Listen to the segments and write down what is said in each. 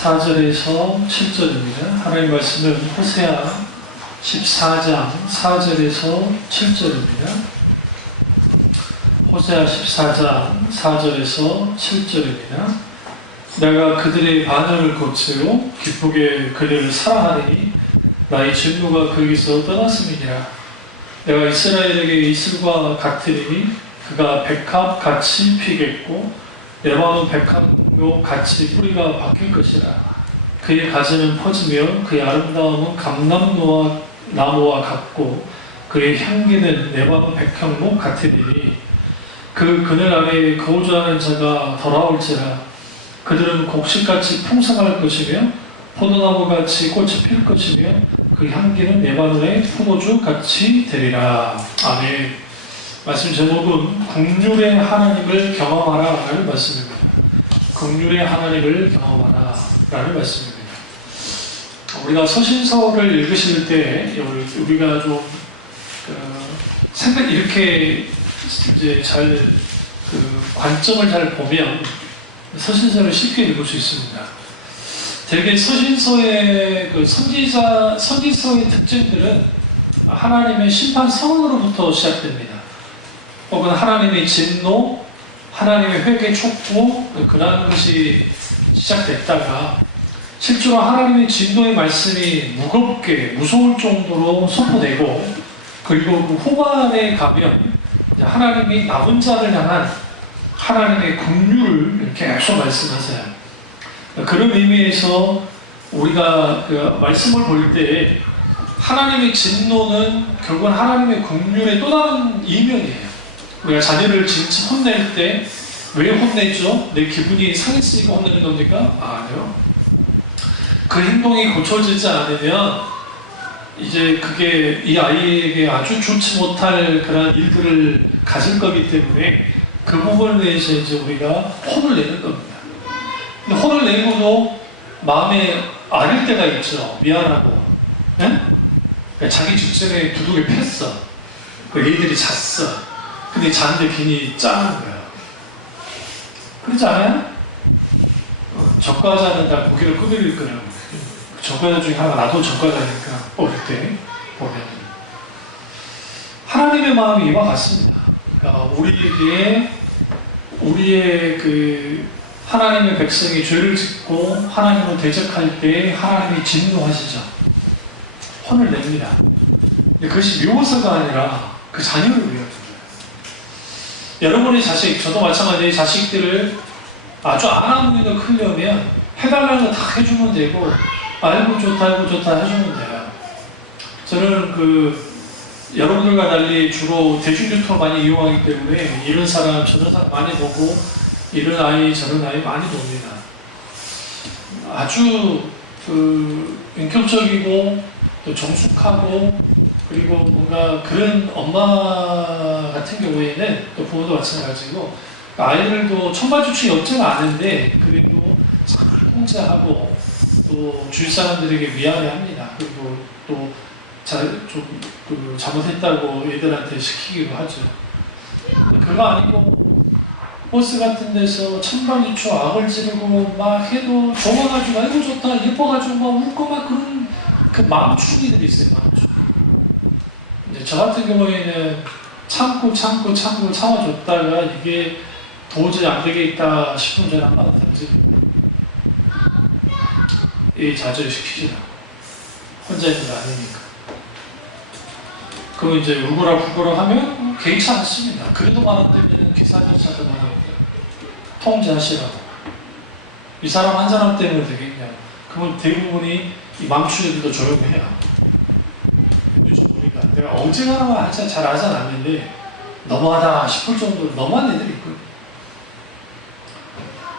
4절에서 7절입니다. 하나님 말씀은 호세아 14장 4절에서 7절입니다. 호세아 14장 4절에서 7절입니다. 내가 그들의 반응을 고치고 기쁘게 그들을 사랑하리니 나의 진노가 거기서 떠났음이니라. 내가 이스라엘에게 이슬과 같으리니 그가 백합같이 피겠고 레바논 백합목 같이 뿌리가 박힐 것이라. 그의 가지는 퍼지며 그의 아름다움은 감람나무와 같고 그의 향기는 레바논 백합목 같으리니 그 그늘 아래에 거주하는 자가 돌아올지라. 그들은 곡식같이 풍성할 것이며 포도나무같이 꽃이 필 것이며 그 향기는 레바논의 포도주같이 되리라. 아멘. 말씀 제목은 긍휼의 하나님을 경험하라 라는 말씀입니다. 긍휼의 하나님을 경험하라 라는 말씀입니다. 우리가 서신서를 읽으실 때 우리가 좀 생각 이렇게 이제 잘 관점을 잘 보면 서신서를 쉽게 읽을 수 있습니다. 대개 서신서의 선지서의 특징들은 하나님의 심판선언으로부터 시작됩니다. 혹은 하나님의 진노, 하나님의 회개 촉구, 그런 것이 시작됐다가 실제로 하나님의 진노의 말씀이 무겁게 무서울 정도로 선포되고, 그리고 그 후반에 가면 하나님이 남은 자를 향한 하나님의 긍휼을 계속 말씀하세요. 그런 의미에서 우리가 그 말씀을 볼 때 하나님의 진노는 결국은 하나님의 긍휼의 또 다른 이면이에요. 우리가 자녀를 진짜 혼낼 때 왜 혼내죠? 내 기분이 상했으니까 혼내는 겁니까? 아니요. 그 행동이 고쳐지지 않으면 이제 그게 이 아이에게 아주 좋지 못할 그런 일들을 가질 거기 때문에 그 부분에 대해서 이제 우리가 혼을 내는 겁니다. 근데 혼을 내고도 마음에 아릴 때가 있죠. 미안하고. 네? 그러니까 자기 직전에 두둑을 팼어. 그 애들이 잤어. 근데 자는데 괜히 짠한 거야. 그렇지 않아요? 젓과자는 다 고기를 끄드릴 거라고. 젓과자 중에 하나가 나도 젓과자니까 어릴 때 보면 하나님의 마음이 이와 같습니다. 그러니까 우리의 그 하나님의 백성이 죄를 짓고 하나님을 대적할 때 하나님이 진노하시죠. 혼을 냅니다. 근데 그것이 미워서가 아니라 그 자녀를 위하여 거예요. 여러분의 자식, 저도 마찬가지로 자식들을 아주 안아무리도 크려면 해달라는 거 다 해주면 되고, 아이고 좋다 해주면 돼요. 저는 여러분들과 달리 주로 대중교통을 많이 이용하기 때문에 이런 사람 저런 사람 많이 보고 이런 아이 저런 아이 많이 봅니다. 아주 인격적이고 또 정숙하고 그리고 뭔가 그런 엄마 같은 경우에는 또 부모도 마찬가지고 아이들도 천발주축이 없지는 않은데 그래도 잘 통제하고 또 주위 사람들에게 미안해합니다. 그리고 또 잘못했다고 애들한테 시키기도 하죠. 그거 아니고 버스 같은 데서 천방지축 악을 지르고 막 해도 좋아가지고 아이고 좋다 예뻐가지고 막 웃고 막 그런 그 맘충이들이 있어요. 맘충이. 이제 저 같은 경우에는 참고 참아줬다가 이게 도저히 안 되겠다 싶으면 저는 한마디 던집니다. 이 좌절시키지 않고 혼자 있는 거 아니니까. 그럼 이제 울고라 하면 개의치 않습니다. 그래도 말한다면 기사님한테 말합니다. 통제하시라고. 이 사람 한 사람 때문에 되겠냐. 그러면 대부분이 이 맘추애들도 조용해요. 요즘 보니까 내가 어지간하면 한참 잘 하지 않았는데 너무하다 싶을 정도로 너무한 애들이 있거든요.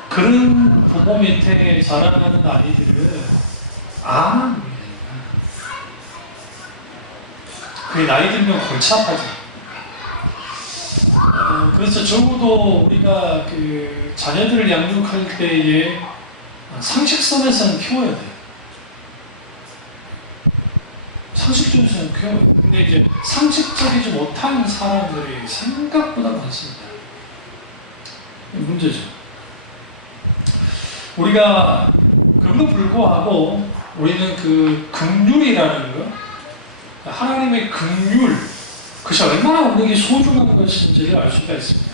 그런 부모 밑에 자라나는 아이들은 그게 나이 들면 골치 아파져. 그래서 적어도 우리가 그 자녀들을 양육할 때에 상식선에서는 키워야 돼요. 상식적으로는 키워야 돼요. 근데 이제 상식적이지 못한 사람들이 생각보다 많습니다. 문제죠. 우리가 그럼에도 불구하고 우리는 그 긍휼이라는 거, 하나님의 긍휼, 그것이 얼마나 우리에게 소중한 것인지를 알 수가 있습니다.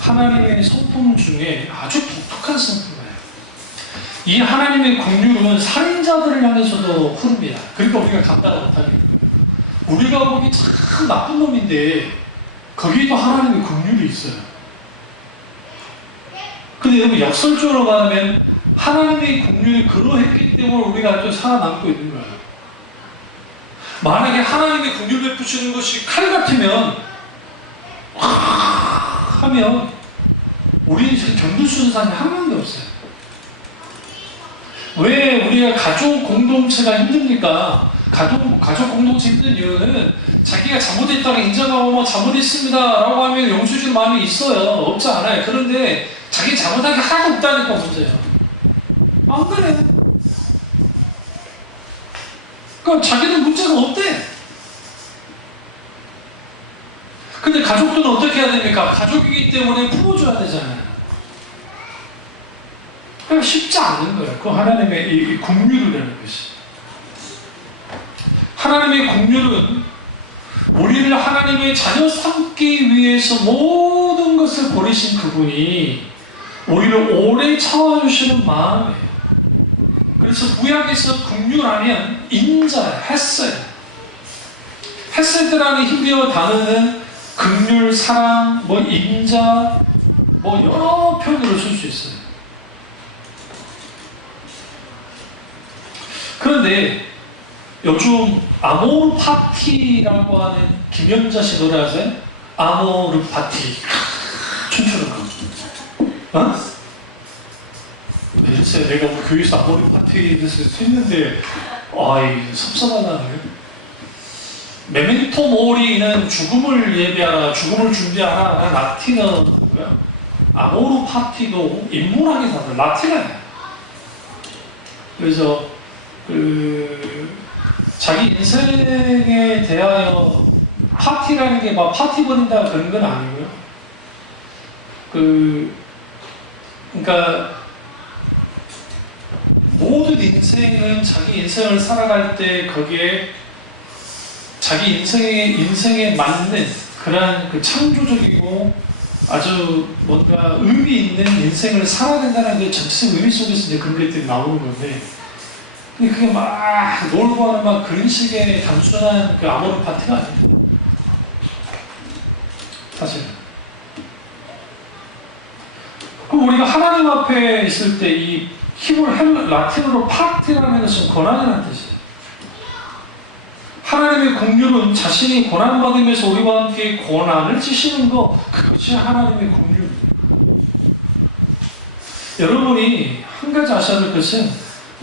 하나님의 성품 중에 아주 독특한 성품이에요. 이 하나님의 긍휼은 살인자들을 향해서도 흐릅니다. 그러니까 우리가 감당을 못하는 거예요. 우리가 보기 참 나쁜 놈인데 거기에도 하나님의 긍휼이 있어요. 근데 여러분 역설적으로 말하면 하나님의 긍휼이 그러했기 때문에 우리가 또 살아남고 있는 거예요. 만약에 하나님의 긍휼 베푸시는 것이 칼 같으면 하면 우리는 지금 견딜 수 있는 사람이 한 명도 없어요. 왜 우리가 가족 공동체가 힘듭니까? 가족 공동체 힘든 이유는 자기가 잘못했다고 인정하고 뭐 잘못했습니다 라고 하면 용서해주는 마음이 있어요. 없지 않아요. 그런데 자기 잘못한 게 하나도 없다니까 문제예요. 안 그래. 그러니까 자기는 문제가 없대. 근데 가족들은 어떻게 해야 됩니까? 가족이기 때문에 품어줘야 되잖아요. 그러니까 쉽지 않은 거예요. 그 하나님의 이 긍휼이라는 것이. 하나님의 긍휼은 우리를 하나님의 자녀 삼기 위해서 모든 것을 버리신 그분이 우리를 오래 참아주시는 마음이에요. 그래서 구약에서 긍휼하면 인자, 헤세드. 헤세드라는 히브리어 단어는 긍휼, 사랑, 뭐 인자, 뭐 여러 표현으로 쓸 수 있어요. 그런데 요즘 아모르 파티라고 하는 김연자 씨 노래 아세요? 아모르 파티 춤추는 거. 어? 글쎄, 내가 뭐 교회에서 아모르 파티에 대해서 했는데 아이 섭섭하다네. 메멘토 모리는 죽음을 예비하라, 죽음을 준비하라. 라틴어고요. 아모르 파티도 인문학의 단어, 라틴어예요. 그래서 자기 인생에 대하여 파티라는 게 막 파티 버린다 그런 건 아니고요. 그러니까 모든 인생은 자기 인생을 살아갈 때 거기에 자기 인생에 맞는 그러한 그 창조적이고 아주 뭔가 의미 있는 인생을 살아야 된다는 게 전체적 의미 속에서 이제 그런 것들이 나오는 건데, 근데 그게 막 놀고 하는 막 그런 식의 단순한 그 아모르 파티가 아닙니다. 사실. 그럼 우리가 하나님 앞에 있을 때 이 히브리 라틴어로 파티라는 것은 고난이라는 뜻이에요. 하나님의 긍휼은 자신이 고난받으면서 우리와 함께 고난을 지시는 것, 그것이 하나님의 긍휼입니다. 여러분이 한 가지 아셔야 될 것은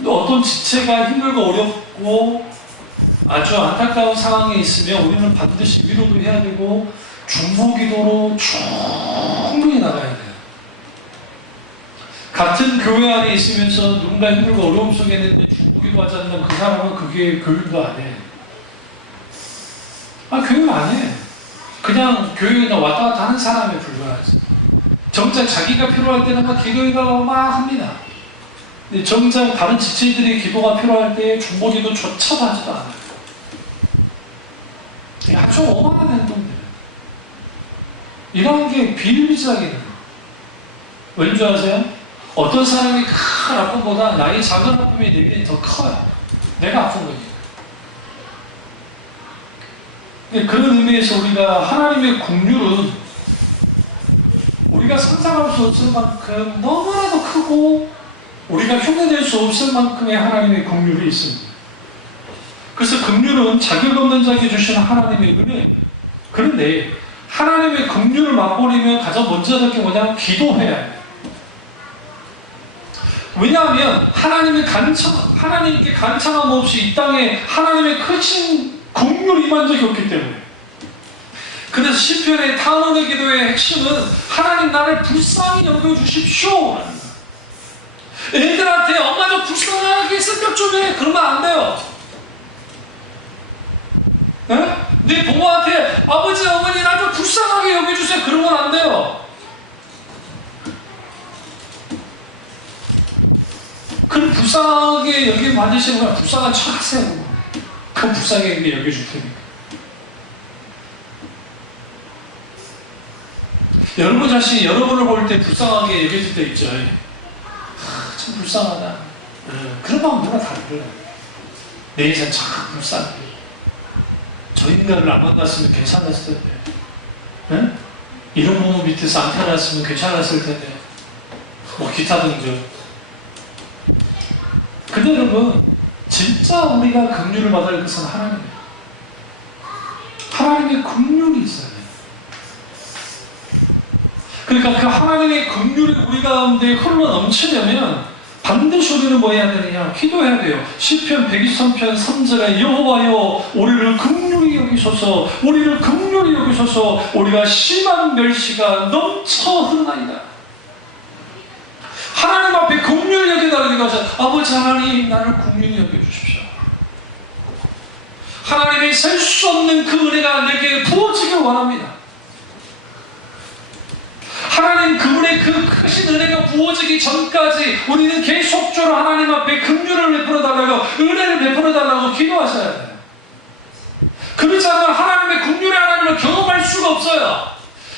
어떤 지체가 힘들고 어렵고 아주 안타까운 상황에 있으면 우리는 반드시 위로도 해야 되고 중보기도로 충분히 나가야 돼요. 같은 교회 안에 있으면서 누군가 힘들고 어려움 속에 있는데 중보기도 하지 않는 그 사람은 그게 교회도 안 해. 교회는 안 해. 그냥 교회에 왔다 갔다 하는 사람에 불과하지. 정작 자기가 필요할 때는 막 기도회가 막 합니다. 근데 정작 다른 지체들이 기도가 필요할 때 중보기도조차도 하지도 않아요. 이게 아주 오만한 행동들이에요. 이런 게 비일비재하게 돼요. 왠지 아세요? 어떤 사람이 큰 아픔보다 나의 작은 아픔이 내게 더 커요. 내가 아픈 거니까. 그런 의미에서 우리가 하나님의 긍휼은 우리가 상상할 수 없을 만큼 너무나도 크고 우리가 흉내낼 수 없을 만큼의 하나님의 긍휼이 있습니다. 그래서 긍휼은 자격 없는 자에게 주시는 하나님의 은혜. 그런데 하나님의 긍휼을 맛보려면 가장 먼저 할 게 뭐냐면 기도해야 해요. 왜냐하면 하나님께 간청함 없이 이 땅에 하나님의 크신 긍휼이 임한 적이 없기 때문에. 그래서 시편의 탄원의 기도의 핵심은 하나님 나를 불쌍히 여겨주십시오 라는 거예요. 애들한테 엄마 좀 불쌍하게 성격 좀 해. 그러면 안 돼요. 네? 네 부모한테 아버지 어머니 나 좀 불쌍하게 여겨주세요. 그러면 안 돼요. 그럼 불쌍하게 여기면 만드시는 거야. 불쌍한 척 하세요. 그 불쌍하게 여겨줄 테니까. 여러분 자신이 여러분을 볼 때 불쌍하게 여겨질 때 있죠. 참 불쌍하다. 그런 마음 누가 다 그래요. 내 인생 참 불쌍해. 저 인간을 안 만났으면 괜찮았을 텐데. 응? 이런 부모 밑에서 안 태어났으면 괜찮았을 텐데. 뭐 기타 등등. 근데 여러분, 진짜 우리가 긍휼을 받을 것은 하나님이에요. 하나님의 긍휼이 있어요. 그러니까 그 하나님의 긍휼이 우리 가운데 흘러 넘치려면 반드시 우리는 뭐 해야 되느냐? 기도해야 돼요. 시편 123편 3절에 여호와여 우리를 긍휼히 여기소서, 우리를 긍휼히 여기소서, 우리가 심한 멸시가 넘쳐 흐르나이다. 하나님 앞에 긍휼히 여겨달라는 것은 아버지 하나님 나를 긍휼히 여겨주십시오. 하나님의 셀 수 없는 그 은혜가 내게 부어지길 원합니다. 하나님 그분의 그 크신 은혜가 부어지기 전까지 우리는 계속적으로 하나님 앞에 긍휼을 베풀어달라고, 은혜를 베풀어달라고 기도하셔야 돼요. 그렇지 않으면 하나님의 긍휼의 하나님을 경험할 수가 없어요.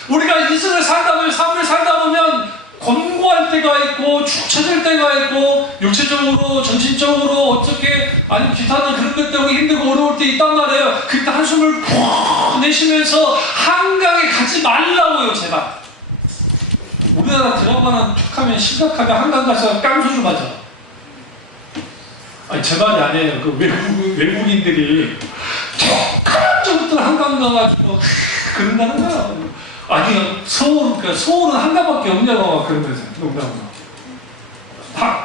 우리가 인생을 살다 보면, 삶을 살다 보면 권고할 때가 있고 축 처질 때가 있고 육체적으로 정신적으로 어떻게 아니면 기타는 그런 것 때문에 힘들고 어려울 때 있단 말이에요. 그때 한숨을 푹 내쉬면서 한강에 가지 말라고요. 제발. 우리나라 드라마는 툭하면 심각하게 한강 가서 깡소주 맞아. 아니 제 말이 아니에요. 그 외국인들이 툭하면 저것들 한강 가가지고 그런다는 거야. 아니 서울은 한강밖에 없냐고 그러면서 농담으로.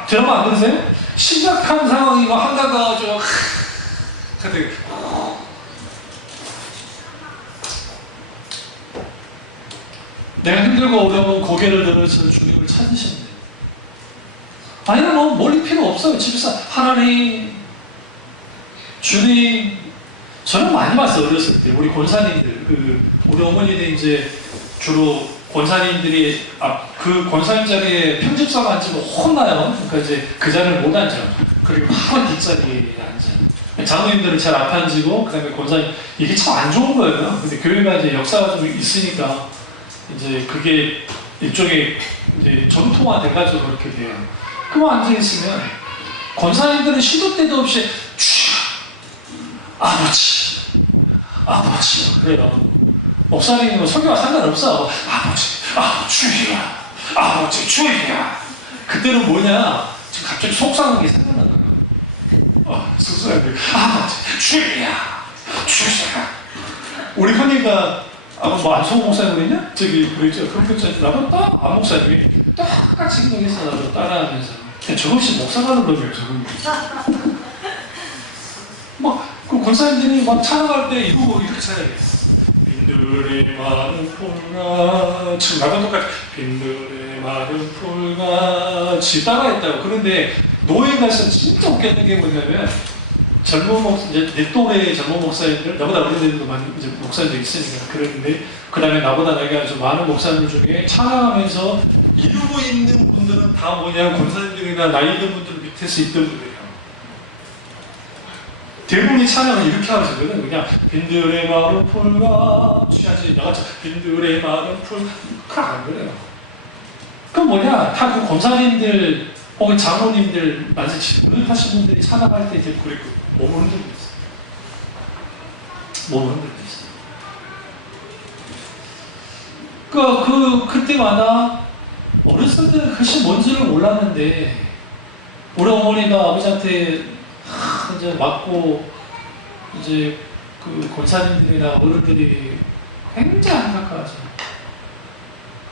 드라마 안 보세요? 심각한 상황이고 한강 가가지고 근데 내가 힘들고 어려운 고개를 들어서 주님을 찾으시면 돼요. 아니면 뭐 멀리 필요 없어요. 집에서 하나님, 주님. 저는 많이 봤어요. 어렸을 때 우리 권사님들, 우리 어머니는 이제 주로 권사님들이 그 권사님 자리에 편집사가 앉으면 혼나요. 그러니까 이제 그 자리를 못 앉아. 그리고 바로 뒷자리에 앉아. 장로님들은 제일 앞에 앉고 그다음에 권사님, 이게 참 안 좋은 거예요. 근데 교회가 이제 역사가 좀 있으니까 이제 그게 일종의 이제 전통화돼가지고 그렇게 돼요. 그만 앉아있으면 권사님들은 시도 때도 없이 아버지 그래요. 목사님은 설교와 상관없어. 아버지 주야. 그때는 뭐냐? 지금 갑자기 속상한 게 생각나는 거예요. 속상한 게 아버지 주야. 우리 현이가 뭐 안성호 목사님 그랬냐? 저기 그랬죠. 그런 것처럼 나도 딱 안 목사님이 똑같이 행동했어. 나도 따라하면서 저것이 목사라는 놈이에요. 저건 그 권사님들이 막 찬양할 때 이렇게 찬양해. 빈들의 마른 풀과 지금 나도 똑같이 빈들의 마른 풀같이 따라했다고. 그런데 노예 가서 진짜 웃겼던 게 뭐냐면 내 또래 젊은 목사님들, 나보다 어린 애들도 많이 이제 목사님들 있으니까 그러는데, 그 다음에 나보다 나이가 아주 많은 목사님들 중에 찬양하면서 이루고 있는 분들은 다 뭐냐, 권사님들이나 나이 있는 분들 밑에서 있던 분들이에요. 대부분이 찬양을 이렇게 하시거든. 그냥 빈들의 마른 풀과 취하지 나같이 빈들의 마른 풀 그럼 안 그래요. 그럼 뭐냐, 다 그 권사님들 혹은 장로님들 만세 노릇하신 분들이 찬양할 때 되게 그랬고 몸을 흔들고 있어요. 몸을 흔들고 있어요. 그때마다 어렸을 때는 그것이 뭔지를 몰랐는데 우리 어머니가 아버지한테 이제 맞고 이제 그 권사님들이나 어른들이 굉장히 안타까워하죠.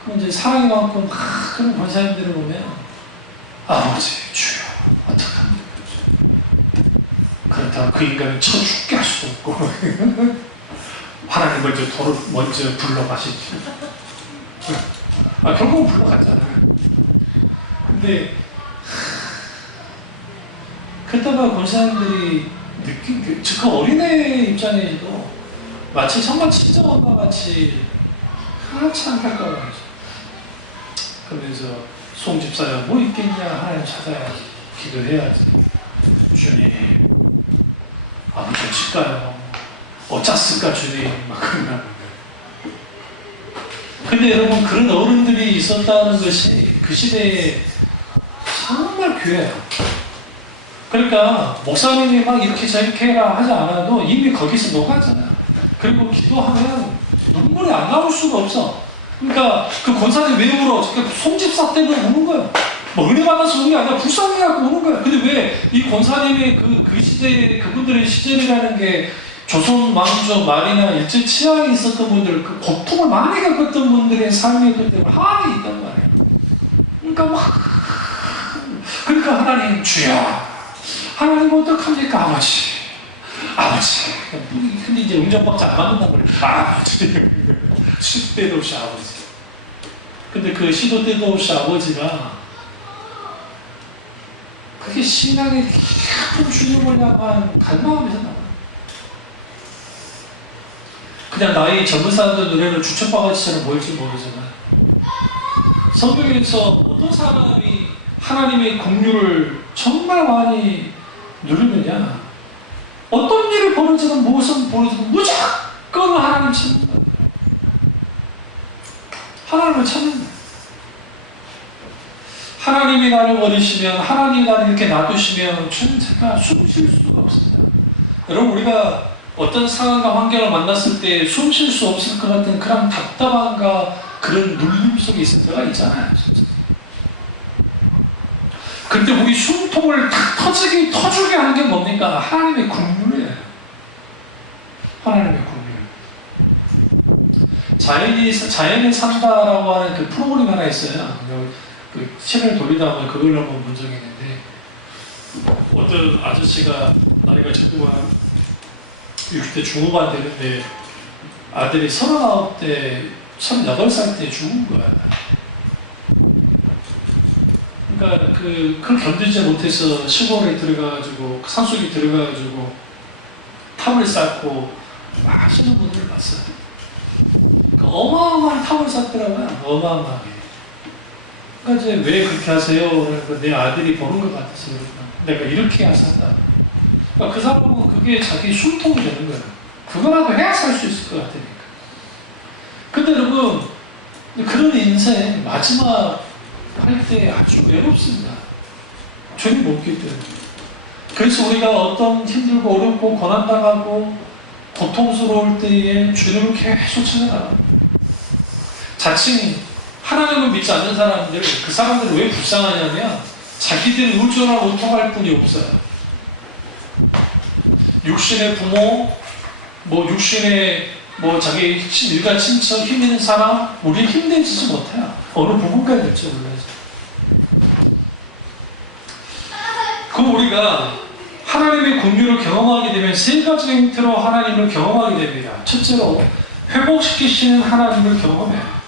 그럼 이제 사랑이 많고 그런 권사님들을 보면 아버지 주여 어떡합니까? 그렇다고 그 인간을 쳐 죽게 할 수도 없고 하나님 먼저 불러가시지. 결국은 불러갔잖아요. 근데 그러다가 권사님들이 느낀 그 어린애 입장에서도 마치 정말 친정엄마 같이 안타까워하죠. 그러면서 송 집사야 뭐 있겠냐, 하나님 찾아야지. 기도해야지. 주님, 아버지 어쩔까요? 어쩌을까 주님? 막 그런다는 거예요. 근데 여러분, 그런 어른들이 있었다는 것이 그 시대에 정말 귀해요. 그러니까 목사님이 막 이렇게 저렇게 해라 하지 않아도 이미 거기서 녹았잖아요. 그리고 기도하면 눈물이 안 나올 수가 없어. 그러니까 그 권사님 왜 울어? 송집사 때문에 우는 거예요. 뭐 은혜 받아서 우는 게 아니라 불쌍해갖고 우는 거예요. 근데 왜 이 권사님의 그 시대에 그분들의 시절이라는 게 조선 왕조 말이나 일제 치하에 있었던 분들, 그 고통을 많이 겪었던 분들의 삶이었기 때문에 한이 있단 말이에요. 그러니까 하나님 주여, 하나님 어떡합니까 아버지, 아버지. 근데 이제 음정박자 안 맞는단 말이에요. 아버지. 시도 때도 없이 아버지. 근데 그 시도 때도 없이 아버지가 그게 신앙의 깊은 주님을 향한 갈망에서 나와요. 그냥 나이 젊은 사람들 노래는 주첩바가지처럼 보일지 모르지만 성경에서 어떤 사람이 하나님의 긍휼을 정말 많이 누리느냐, 어떤 일을 벌어지든 무엇을 벌어지든 무조건 하나님 찾는 거예요. 하나님을 찾는 거예요. 하나님이 나를 버리시면, 하나님이 나를 이렇게 놔두시면 저는 제가 숨 쉴 수가 없습니다. 여러분, 우리가 어떤 상황과 환경을 만났을 때 숨 쉴 수 없을 것 같은 그런 답답함과 그런 눌림 속에 있을 때가 있잖아요. 진짜. 그때 우리 숨통을 탁 터주게 하는 게 뭡니까? 하나님의 긍휼이에요. 하나님의 긍휼. 자연이 산다라고 하는 그 프로그램 하나 있어요. 그 채널 돌리다 보면 그걸 한번 본 적이 있는데, 어떤 아저씨가 나이가 지금 한 60대 중후반 되는데 아들이 39대, 38살 때 죽은 거야. 그러니까 그걸 견디지 못해서 시골에 들어가가지고, 산속에 들어가가지고 탑을 쌓고 막 하시는 분들을 봤어요. 어마어마한 탑을 쌓더라고요. 어마어마하게. 그러니까 이제 왜 그렇게 하세요? 그러니까 내 아들이 보는 것 같아서 내가 이렇게 해야 산다. 그러니까 그 사람은 그게 자기 숨통이 되는 거예요. 그거라도 해야 살 수 있을 것 같으니까. 근데 여러분, 그런 인생 마지막 할 때 아주 외롭습니다. 주님 없기 때문에. 그래서 우리가 어떤 힘들고 어렵고 고난당하고 고통스러울 때에 주님을 계속 찾아나갑니다. 자칭 하나님을 믿지 않는 사람들, 그 사람들은 왜 불쌍하냐면 자기들 의존을 못할 뿐이 없어요. 육신의 부모, 육신의 자기 일가 친척, 힘 있는 사람, 우리 힘내지지 못해요. 어느 부분까지 될지 몰라요. 우리가 하나님의 긍휼을 경험하게 되면 세 가지 형태로 하나님을 경험하게 됩니다. 첫째로 회복시키시는 하나님을 경험해요.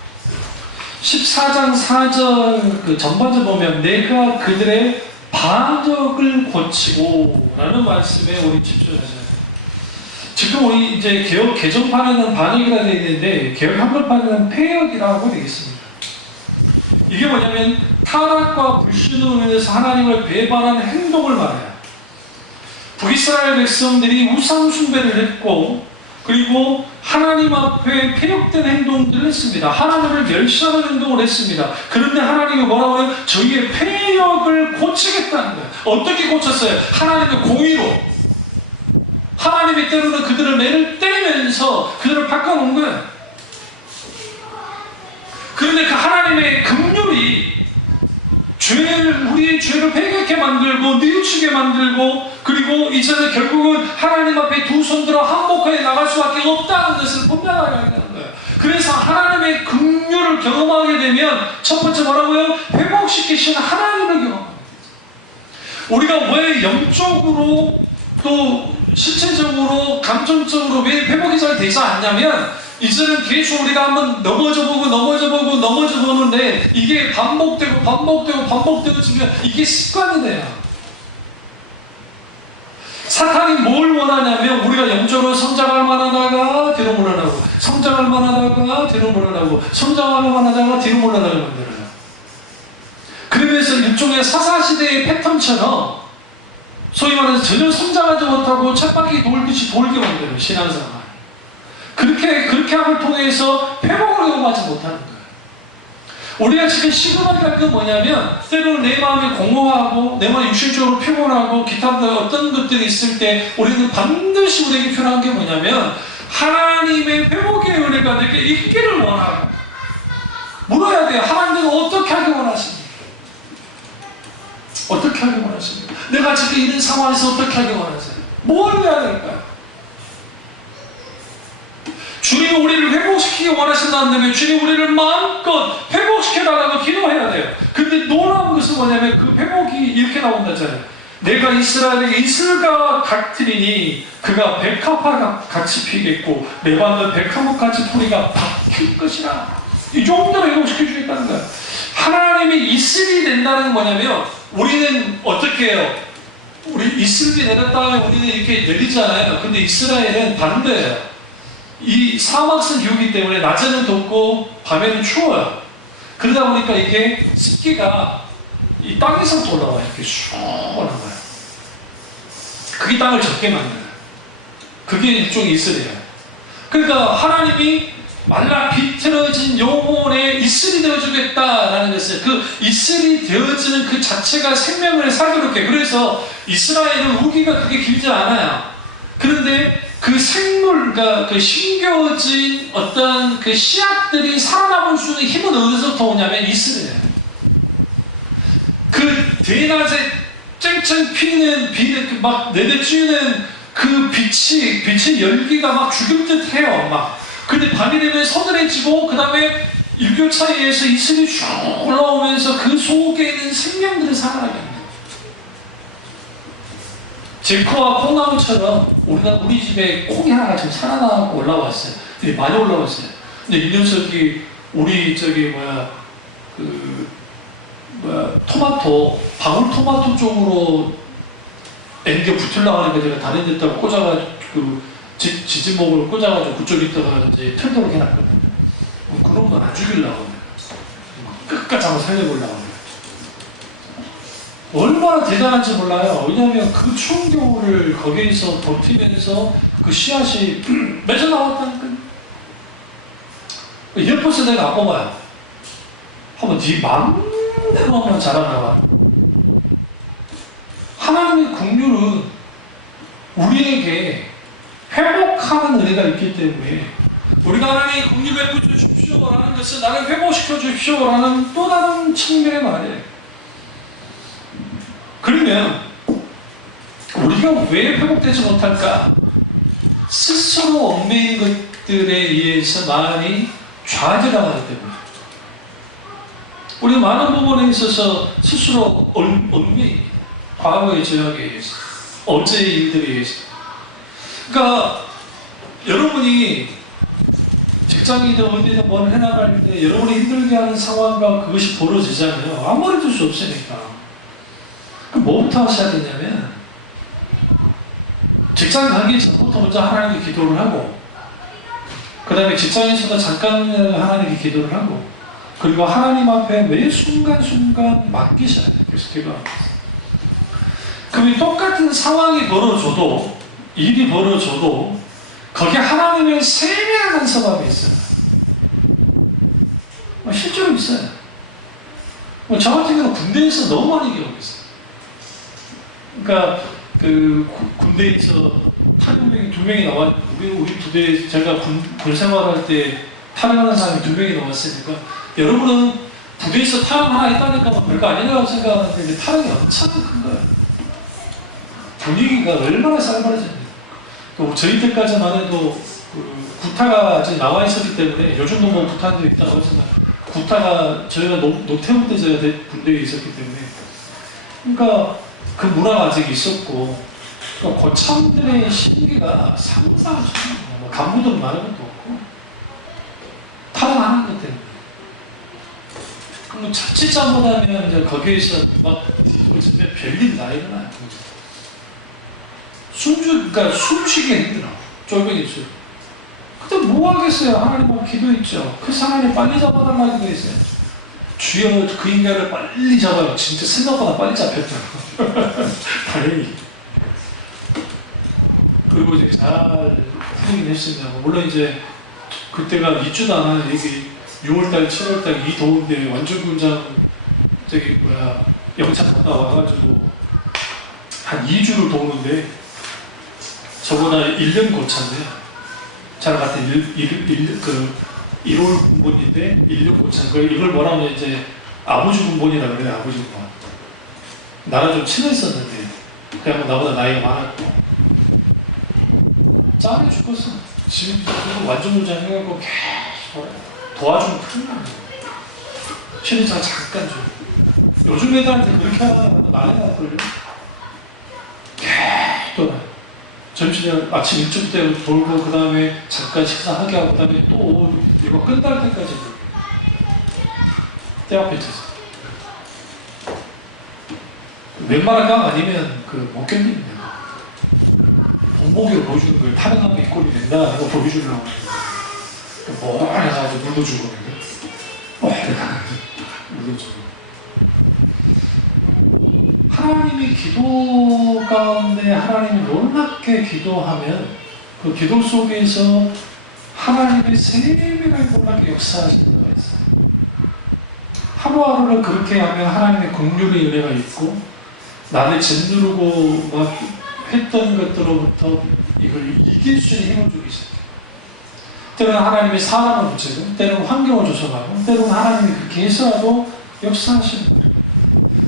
14장 4절 그 전반절 보면 내가 그들의 반역을 고치고 라는 말씀에 우리 집중하셔야 돼요. 지금 우리 이제 개혁 개정판에는 반역이라 되어 있는데 개혁 한글판에는 폐역이라고 되어 있습니다. 이게 뭐냐면 타락과 불신으로 인해서 하나님을 배반하는 행동을 말해요. 북이스라엘 백성들이 우상 숭배를 했고, 그리고 하나님 앞에 폐역된 행동들을 했습니다. 하나님을 멸시하는 행동을 했습니다. 그런데 하나님이 뭐라고 해요? 저희의 폐역을 고치겠다는 거예요. 어떻게 고쳤어요? 하나님의 공의로. 하나님이 때로는 그들을 매를 때리면서 그들을 바꿔놓은 거예요. 그런데 그 하나님의 긍휼이 우리의 죄를 회개케 만들고 뉘우치게 만들고, 그리고 이제는 결국은 하나님 앞에 두 손 들어 한복하에 나갈 수밖에 없다는 것을 분명하게 하는 거예요. 그래서 하나님의 긍휼을 경험하게 되면 첫 번째 뭐라고요? 회복시키시는 하나님을 경험합니다. 우리가 왜 영적으로 또 실체적으로 감정적으로 왜 회복이 잘 되지 않냐면, 이제는 계속 우리가 한번 넘어져 보는데 이게 반복되고 지면 이게 습관이 돼요. 사탄이 뭘 원하냐면 우리가 영적으로 성장할 만하다가 뒤로 물러나고, 성장할 만하다가 뒤로 물러나고, 성장할 만하다가 뒤로 물러나게 만들어요. 그러면서 일종의 사사시대의 패턴처럼 소위 말해서 전혀 성장하지 못하고 쳇바퀴 돌듯이 돌게 만드는 신앙생활. 그렇게 함을 통해서 회복을 경험하지 못하는 거예요. 우리가 지금 시급하게 할 건 뭐냐면, 때로는 내 마음이 공허하고 내 마음이 육신적으로 피곤하고 기타 어떤 것들이 있을 때 우리는 반드시 우리에게 필요한 게 뭐냐면 하나님의 회복의 은혜가 내게 있기를 원하고, 물어야 돼요. 하나님은 어떻게 하기 원하십니까? 어떻게 하기 원하십니까? 내가 지금 이런 상황에서 어떻게 하기 원하세요? 뭘 해야 될까요? 주님이 우리를 회복시키기 원하신다면 주님이 우리를 마음껏 회복시켜달라고 기도해야 돼요. 근데 놀라운 것은 뭐냐면 그 회복이 이렇게 나온다잖아요. 내가 이스라엘에게 이슬과 같으리니 그가 백합화 같이 피겠고 레바논 백합목같이 뿌리가 박힐 것이라. 이 정도로 회복시켜 주겠다는 거예요. 하나님이 이슬이 된다는 건 뭐냐면, 우리는 어떻게 해요? 우리 이슬이 내렸 다음에 우리는 이렇게 내리잖아요. 근데 이스라엘은 반대예요. 이 사막성 기후이기 때문에 낮에는 덥고 밤에는 추워요. 그러다 보니까 이게 습기가 이 땅에서부터 올라와요. 이렇게 슉 올라와요. 그게 땅을 젖게 만들어요. 그게 일종의 이슬이에요. 그러니까 하나님이 말라 비틀어진 영혼에 이슬이 되어주겠다라는 것을, 그 이슬이 되어지는 그 자체가 생명을 살도록 해. 그래서 이스라엘은 우기가 그렇게 길지 않아요. 그런데 그 생물, 그러니까 그 심겨진 어떤 그 씨앗들이 살아남을 수 있는 힘은 어디서부터 오냐면 이슬이에요. 그 대낮에 쨍쨍 피는 비는 막 내려쬐는 그 빛의 열기가 막 죽일 듯 해요. 막. 근데 밤이 되면 서늘해지고, 그 다음에 일교차에 의해서 이슬이 쭉 올라오면서 그 속에 있는 생명들을 살아나게 합니다. 제코와 콩나무처럼 우리 집에 콩이 하나가 지금 살아나고 올라왔어요. 되게 많이 올라왔어요. 근데 이 녀석이 우리 토마토, 방울토마토 쪽으로 앵겨 붙으려고 하니까 제가 다른 데다가 꽂아가지고 지진목을 꽂아가지고 그쪽에 있다가 이제 털도록 해놨거든요. 그런 건 안 죽이려고 해요. 끝까지 한번 살려보려고 해요. 얼마나 대단한지 몰라요. 왜냐하면 그 추운 겨울을 거기에서 버티면서 그 씨앗이 맺어 나왔다니까요. 옆에서 내가 안 뽑아요. 한번 네 마음대로 한번 자라나봐. 하나님의 긍휼은 우리에게 회복하는 은혜가 있기 때문에, 우리가 하나님의 긍휼 베풀어 주십시오라는 것은 나를 회복시켜 주십시오라는 또 다른 측면의 말이에요. 그러면 우리가 왜 회복되지 못할까? 스스로 얽매인 것들에 의해서 마음이 좌절하기 때문에. 우리가 많은 부분에 있어서 스스로 얽매인, 과거의 죄악에 의해서, 어제의 일들에 의해서. 그러니까 여러분이 직장이든 어디든 뭘 해나갈 때 여러분이 힘들게 하는 상황과 그것이 벌어지잖아요. 아무리 될 수 없으니까. 그럼 뭐부터 하셔야 되냐면, 직장 가기 전부터 먼저 하나님께 기도를 하고, 그 다음에 직장에서도 잠깐 하나님께 기도를 하고, 그리고 하나님 앞에 매 순간순간 맡기셔야 돼요. 그래서 기도합니다. 그럼 똑같은 상황이 벌어져도, 일이 벌어져도 거기에 하나님의 세밀한 서방이 있어요. 실제로 있어요. 저 같은 경우는 군대에서 너무 많이 경험했어요. 그러니까 그 군대에서 탈영병이 2명이 나와, 우리 부대에 제가 군 생활할 때 탈영하는 사람이 2명이 나왔으니까, 여러분은 부대에서 탈영 하나 있다니까 뭐 별거 아니라고 생각하는데 탈영이 엄청 큰 거예요. 분위기가 얼마나 쌀벌해집니다. 또 저희 때까지만 해도 구타가 아직 나와 있었기 때문에, 요즘도 뭐 구타도 있다고 하지만, 구타가 저희가 노태우 때 제가 군대에 있었기 때문에, 그러니까 그 문화가 아직 있었고, 그러니까 고참들의 심리가 상상할 수 없는 거예요. 뭐 간부들 많은 것도 없고, 탈환하는 것 때문에. 그럼 자칫 잘못하면 이제 거기에서 막 뒤집어지면 별일 다 일어나요. 그러니까 숨쉬기 힘들어. 쫄병이 있어요. 그때 뭐 하겠어요? 하나님 앞에 기도했죠. 그 상황을 빨리 잡아달라고 기도했어요. 주여 그 인간을 빨리 잡아요. 진짜 생각보다 빨리 잡혔다. 다행히. 그리고 이제 잘 풀리긴 했습니다. 물론 이제 그때가 있지도 않아요. 이게 6월달, 7월달 이 더운데 완전 군장 영창 갔다 와가지고 한 2주를 도우는데 저보다 1년 고차인데 잘 같은 1월 군번인데 1년 고차. 이걸 뭐라면 이제 아버지 군번이라 그래요. 아버지 군번. 나랑 좀 친했었는데 그냥 나보다 나이가 많았고 짠해 죽겠어. 지금 완전 군장 해갖고 계속 도와주면 큰일 나요. 쉬는 시간 잠깐 줘. 요즘 애들한테 그렇게 하다가 난리 날걸요? 계속 점심에 아침 일찍 때 돌고 그 다음에 잠깐 식사하게 하고 그 다음에 또 이거 끝날 때까지 때 앞에 있어서 웬만한 강 아니면 못 견딥니다. 본보기로 보여주는 거예요. 타령하면 이 꼴이 된다 이거 보여주려고 뭐 해가지고 물도 주고 물도 주고 하나님이 기도 가운데 하나님이 놀랍게 기도하면 그 기도 속에서 하나님의 세밀하게 놀랍게 역사하시는 때가 있어요. 하루하루를 그렇게 하면 하나님의 긍휼의 은혜가 있고 나를 짓누르고 막 했던 것들로부터 이걸 이길 수 있는 힘을 주기 시작해요. 때로는 하나님의 사람을 붙이고 때로는 환경을 조성하고 때로는 하나님이 그렇게 해서라도 역사하시는 거예요.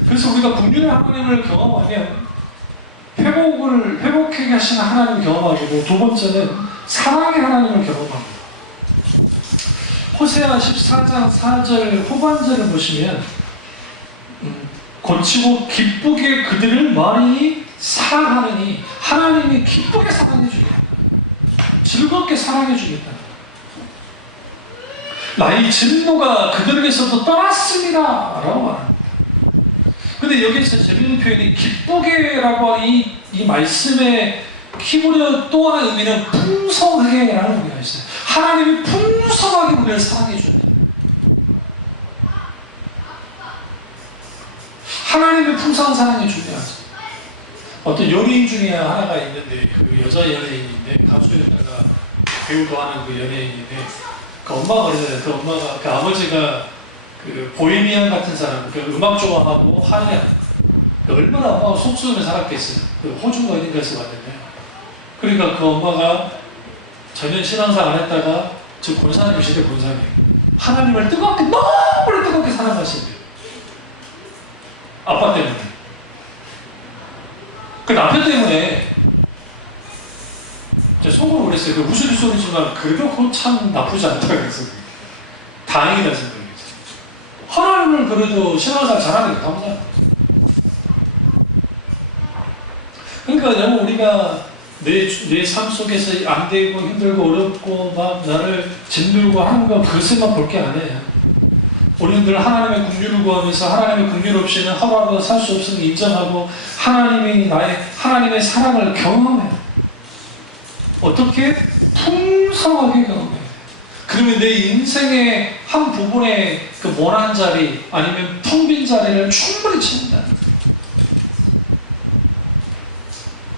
그래서 우리가 긍휼의 하나님을 경험하면 회복하게 하시는 하나님을 경험하고 두 번째는 사랑의 하나님을 경험합니다. 호세아 14장 4절 후반절을 보시면 고치고 기쁘게 그들을 많이 사랑하느니 하나님이 기쁘게 사랑해 주겠다. 즐겁게 사랑해 주겠다. 나의 진노가 그들에게서도 떠났습니다. 라고 말합니다. 근데 여기서 재밌는 표현이 기쁘게라고 하는 이 말씀의 히브리어 또 하나의 의미는 풍성하게 라는 의미가 있어요. 하나님이 풍성하게 우리를 사랑해 준다. 하나님의 풍성한 사랑이 중요하죠. 어떤 연예인 중에 하나가 있는데 그 여자 연예인인데 가수였다가 배우도 하는 그 연예인인데 그 엄마가 그러잖아요. 그 엄마가 그 아버지가 그 보헤미안 같은 사람, 그 음악 좋아하고 한약 얼마나 엄마가 속수음에 살았겠어요. 그 호주 어딘가에서 왔는데 그러니까 그 엄마가 전혀 신앙생활 안 했다가 저 권사님이시대. 권사님 하나님을 뜨겁게 너무 뜨겁게 사랑하신대요. 아빠 때문에 그 남편 때문에 속으로 그랬어요. 그 우스갯소리지만 그래도 그건 참 나쁘지 않다 그래서 다행이다 생각했어요. 하나님을 그래도 신앙생활 잘하는 게 감사합니다. 그러니까 너무 우리가 내 삶 속에서 안 되고 힘들고 어렵고 막 나를 짓누르고 하는 거 그것만 볼 게 아니에요. 우리는 늘 하나님의 긍휼을 구하면서 하나님의 긍휼 없이는 하루하루 살 수 없음을 인정하고 하나님이 하나님의 사랑을 경험해요. 어떻게? 풍성하게 경험해요. 그러면 내 인생의 한 부분의 그 모난 자리 아니면 텅 빈 자리를 충분히 채운다.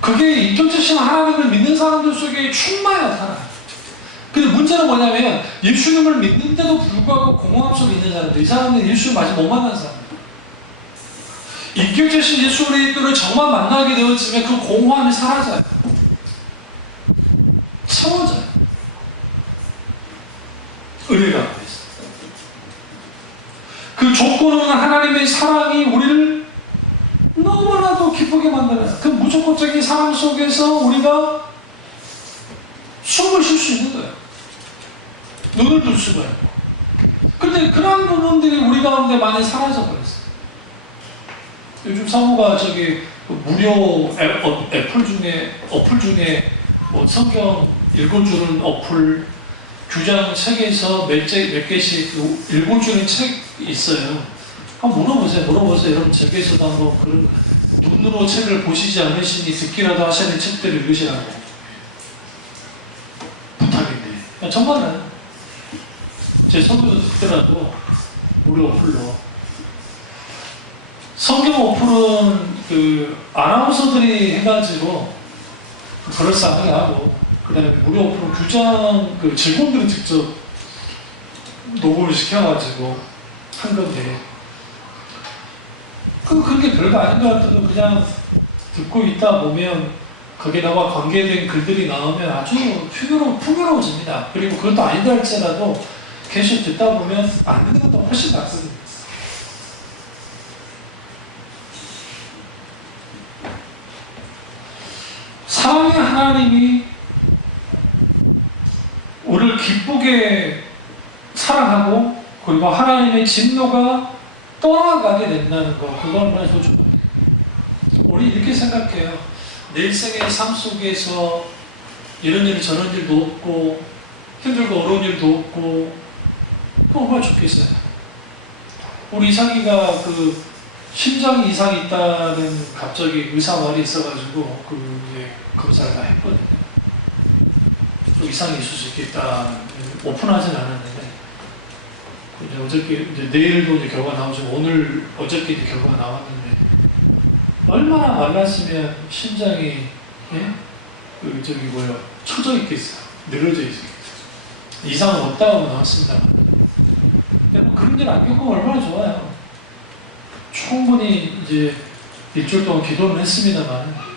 그게 인격자신 하나님을 믿는 사람들 속에 충만히 나타나요. 근데 문제는 뭐냐면 예수님을 믿는데도 불구하고 공허함 속에 있는 사람들, 이 사람들은 예수를 아직 못 만난 사람들. 인격자신 예수 그리스도를 정말 만나게 되어지면 그 공허함이 사라져요. 채워져요. 은혜가 있어요. 그 조건 없는 하나님의 사랑이 우리를 너무나도 기쁘게 만들어요. 그 무조건적인 사랑 속에서 우리가 숨을 쉴 수 있는 거예요. 눈을 뜰 수가 있고. 근데 그런 부분들이 우리 가운데 많이 사라져 버렸어요. 요즘 사모가 무료 어플 중에 뭐 성경 읽어주는 어플 규정 책에서 몇 개씩 읽어주는 책 있어요. 한번 물어보세요. 여러분 책에서도 한번 그런 눈으로 책을 보시지 않으시니 듣기라도 하셔야 될 책들을 읽으시라고 부탁인데 정말은 제 성경도 듣더라도 무료 어플로 성경 어플은 그 아나운서들이 해가지고 그럴싸하게 하고, 그 다음에 무료 어플은 규장 그 직원들이 직접 녹음을 시켜가지고 한 건데, 그게 별거 아닌 것 같아도 그냥 듣고 있다 보면 거기다가 관계된 글들이 나오면 아주 풍요로워집니다. 그리고 그것도 아니다 할지라도 계속 듣다 보면 안 듣는 것도 훨씬 낫거든요. 사랑의 하나님이 우리를 기쁘게 사랑하고, 그리고 하나님의 진노가 떠나가게 된다는 거, 그거 얼마나 소중해요. 우리 이렇게 생각해요. 내 일생의 삶 속에서 이런 일 저런 일도 없고 힘들고 어려운 일도 없고, 그거 얼마나 좋겠어요. 우리 이상이가 그 심장 이상이 있다는 갑자기 의사 말이 있어가지고 그 이제 검사를 다 했거든요. 좀 이상이 있을 수 있겠다. 오픈하진 않았는데, 이제 어저께 이제 내일도 이제 결과 나오죠. 오늘 어저께 이제 결과가 나왔는데, 얼마나 말랐으면 심장이, 예? 그 저기 뭐야, 처져 있겠어요. 늘어져 있겠어요. 이상은 없다고 나왔습니다. 근데 뭐 그런 일 안 겪으면 얼마나 좋아요. 충분히 이제 일주일 동안 기도를 했습니다만,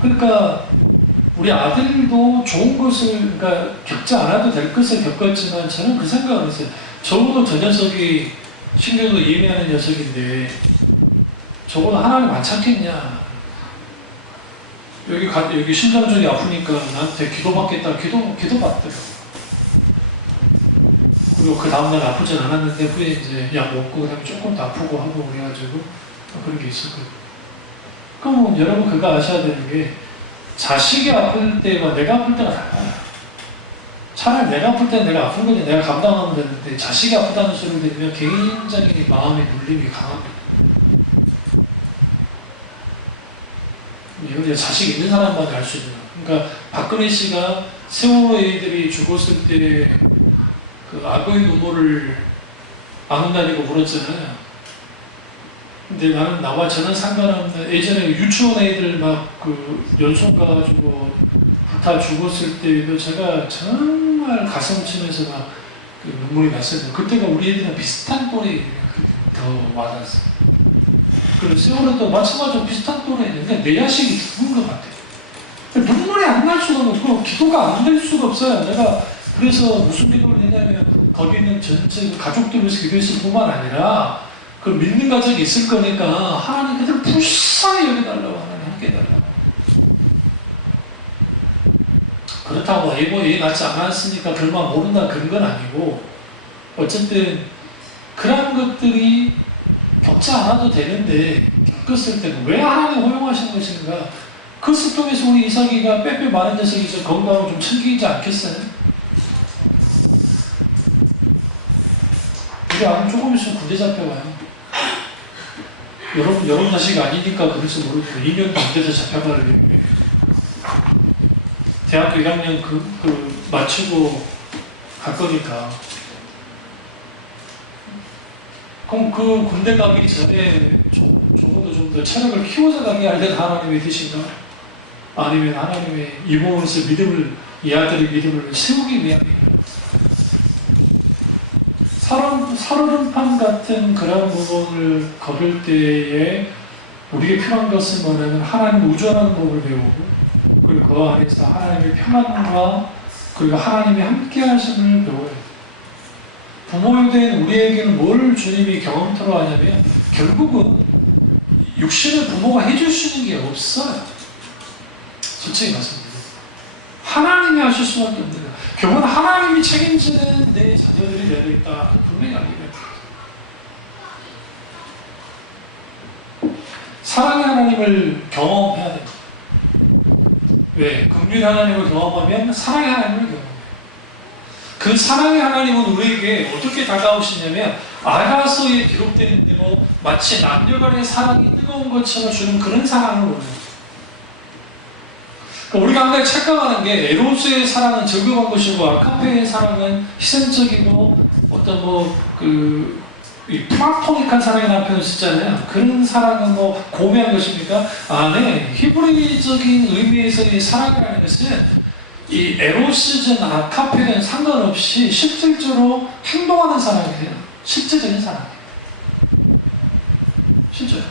그러니까 우리 아들도 좋은 것을, 그러니까 겪지 않아도 될 것을 겪었지만, 저는 그 생각을 했어요. 적어도 저 녀석이 신경도 예민하는 녀석인데 적어도 하나님 안 찾겠냐. 여기 심장전이 아프니까 나한테 기도받겠다. 기도받더라고. 그리고 그 다음날 아프진 않았는데, 후에 이제 약 먹고 그다음에 조금 더 아프고 하고 그래가지고 그런 게 있었거든요. 그럼 여러분 그거 아셔야 되는 게, 자식이 아플 때와 내가 아플 때가 달라요. 차라리 내가 아플 때는 내가 아픈 거지 내가 감당하면 되는데, 자식이 아프다는 소리를 들으면 굉장히 마음의 눌림이 강합니다. 이건 이제 자식 있는 사람만 알 수 있는 거예요. 그러니까 박근혜 씨가 세월호 애들이 죽었을 때 그 악어의 눈물을 안 온다니까 울었잖아요. 근데 나와 저는 상관없는, 예전에 유치원 애들 막 그 연속 가가지고 다 죽었을 때도 제가 정말 가슴 치면서 막 그 눈물이 났어요. 그때가 우리 애들이랑 비슷한 또래예요. 더 와닿았어요. 그리고 세월호도 마찬가지로 비슷한 또래예요. 그러니까 내 자식이 죽은 것 같아요. 눈물이 안 날 수가 없고 기도가 안 될 수가 없어요. 내가 그래서 무슨 기도를 했냐면, 거기 있는 전체 가족들 위해서 기도했을 뿐만 아니라 그 믿는 가족이 있을 거니까 하나님 그들 불쌍히 여겨달라고, 하나님 함께 해달라고. 그렇다고 얘 낳지 않았으니까 별말 모른다 그런 건 아니고, 어쨌든 그런 것들이 겪지 않아도 되는데 겪었을 때는 왜 하나님 허용하신 것인가. 그 슬픔에서 우리 이삭이가 빼빼 마른 녀석이 건강을 좀 챙기지 않겠어요? 우리 아들 조금 있으면 군대 잡혀가요. 여러분 자식이 아니니까 그럴지 모르지만 2년 군대에서 잡혀가려고. 대학교 1학년 마치고 갈 거니까. 그럼 그 군대 가기 전에 적어도 좀 더 체력을 키워서 가게 할 때는 하나님의 뜻인가? 아니면 하나님의 이모에서 이 아들의 믿음을 세우기 위함인가? 살얼음판 같은 그런 부분을 걸을 때에 우리에게 필요한 것은 뭐냐면, 하나님을 의존하는 법을 배우고, 그리고 그 안에서 하나님의 평안과 그리고 하나님의 함께 하심을 배워요. 부모에 대한 우리에게는 뭘 주님이 경험토로 하냐면, 결국은 육신을 부모가 해줄 수 있는 게 없어요. 솔직히 말씀드려요. 하나님이 하실 수밖에 없는 거예요. 결국은 하나님이 책임지는 내 자녀들이 되어 있다. 분명히 알게 됩니다. 사랑의 하나님을 경험해야 됩니다. 왜? 긍휼의 하나님을 경험하면 사랑의 하나님을 경험해요. 그 사랑의 하나님은 우리에게 어떻게 다가오시냐면, 아가서에 기록되는 대로 마치 남녀간의 사랑이 뜨거운 것처럼 주는 그런 사랑을 원해요. 그러니까 우리가 항상 착각하는 게, 에로스의 사랑은 적용한 것이고 아카페의 사랑은 희생적이고 어떤 이 플라토닉한 사랑의 남편을 쓰잖아요. 그런 사랑은 뭐 고매한 것입니까? 네. 히브리적인 의미에서의 사랑이라는 것은 이 에로스든 아카페는 상관없이 실질적으로 행동하는 사랑이에요. 실제적인 사랑이에요. 실제요.